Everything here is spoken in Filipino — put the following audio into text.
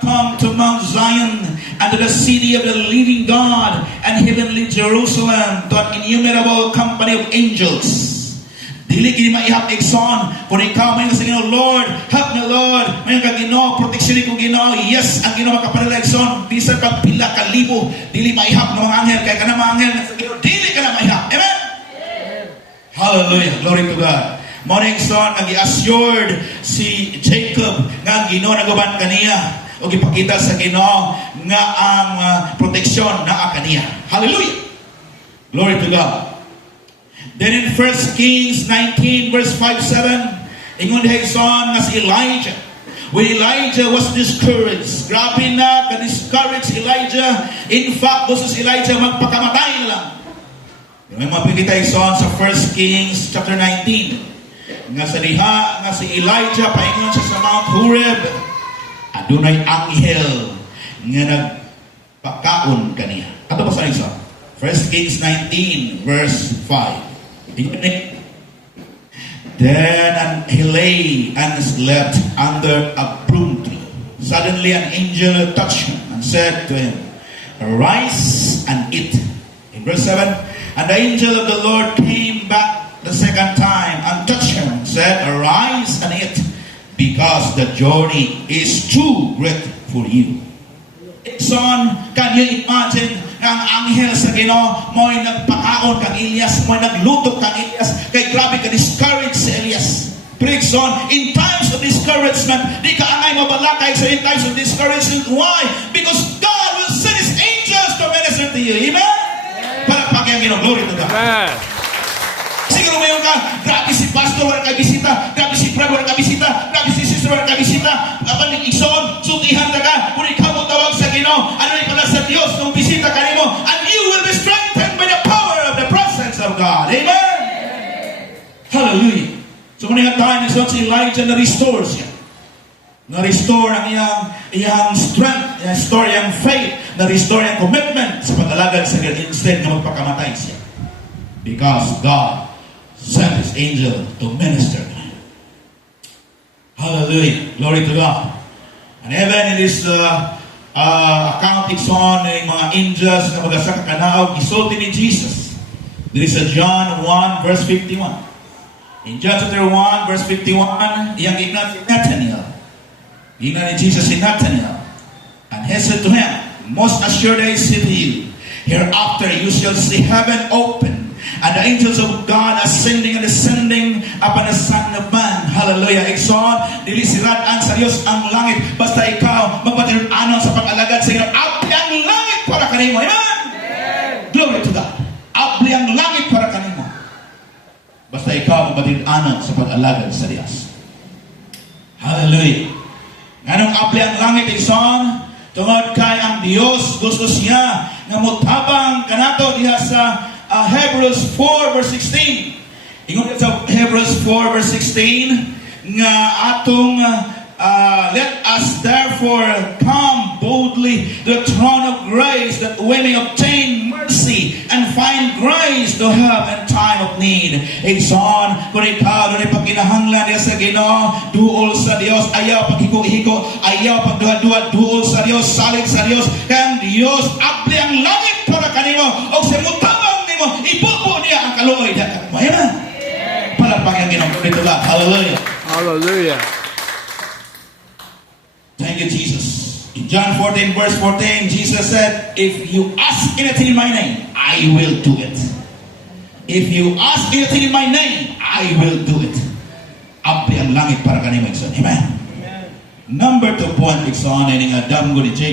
come to Mount Zion and to the city of the living God and heavenly Jerusalem, to an innumerable company of angels. Dili kini maihap igsoon kung ikaw may sa Ginoo, Lord, help me Lord, may ka Ginoo, protection ko Ginoo. Yes, ang Ginoo makapanila igsoon bisan pag pila ka libo, dili maihap ng mga anghel kay kana mga anghel sa Ginoo, dili ka na maihap. Amen. Hallelujah, glory to God. Morning son, ang i-assured si Jacob nga ang Ginoo nagaban kaniya o gipakita sa Ginoo nga ang proteksyon na kaniya. Hallelujah. Glory to God. Then in 1 Kings 19 verse 5-7, ingon diha son nga si Elijah. When Elijah was discouraged, grabe na ka-discourage Elijah. In fact, gusto si Elijah magpakamatay lang. May mapikita son sa 1 Kings chapter 19. Nga sa diha, nga si Elijah, paingon siya sa Mount Horeb. Adunay anghel nga nagpakaon kaniya. Ato pa sa isa. 1 Kings 19 verse 5. Then he lay and slept under a broom tree. Suddenly an angel touched him and said to him, "Arise and eat." In verse 7, and the angel of the Lord came back the second time and touched him and said, "Arise and eat, because the journey is too great for you." Son, can you imagine ang anghel sa Ginoo mo'y nagpakaon kang Elias, mo'y nagluto kang Elias, kay grabe ka-discourage si Elias. Praise God. In times of discouragement, di ka angay mabalakay sa in times of discouragement. Why? Because God will send His angels to minister to you. Amen? Para pagyang Ginoo. Glory to God. Amen. Siguro mayon ka, grabe si pastor, wala ka bisita, grabe si brother, wala ka bisita, grabe si sister, wala ka bisita, abaning igsoon, sutihan ka, kung ikaw mo tawag sa Ginoo, ano yung pala sa Diyos, nung bisita ka nimo, and you will be strengthened by the power of the presence of God. Amen? Hallelujah. So muna nga tayo, si Elijah na-restore siya. Na-restore ang iyang strength, na-restore ang faith, na-restore ang commitment sa pag-alagad sa Ginoo, instead na magpakamatay siya. Because God sent His angel to minister to him. Hallelujah. Glory to God. And even in this account, it's on ng mga angels na magasaka kanaog, isulti ni Jesus. There is a John 1 verse 51. In John chapter 1 verse 51, iyang ignan si Nathanael. Ignan ni Jesus si Nathanael. And he said to him, "Most assuredly I say to you, hereafter you shall see heaven open, and the angels of God ascending and descending upon the Son of Man." Hallelujah. Ikson, dili siratan sa Dios ang langit, basta ikaw magpatinud-anon sa pag-alagad sa Ginoo. Abli ang langit para kanimo. Amen? Glory to God. Abli ang langit para kanimo, basta ikaw magpatinud-anon sa pag-alagad sa Dios. Hallelujah. Anong abli ang langit, Ikson? Tungod kay ang Dios gusto siya nga mutabang kanato diha sa Hebrews 4 verse 16. Ingon sa Hebrews 4 verse 16 nga atong let us therefore come boldly to the throne of grace, that we may obtain mercy and find grace to help in time of need. Igsoon, kung ikaw doon ay pagkinahanglan niya sa Ginoo, duol sa Dios, ayaw paghiko-hiko, ayaw pagduha-duha, duol sa Dios, salig sa Dios, kaya ang Dios abli ang langit para kanimo, o sa mutabang nimo, ibubo niya ang kaluoy. Amen? Palagpag ang Ginoo. Dito lang. Hallelujah. Hallelujah. Thank you, Jesus. In John 14 verse 14, Jesus said, "If you ask anything in my name, I will do it." If you ask anything in my name, I will do it. Abli ang langit para kanimo, Ikson. Amen? Number 2 point, Ikson, ay nga damgo ni Jacob.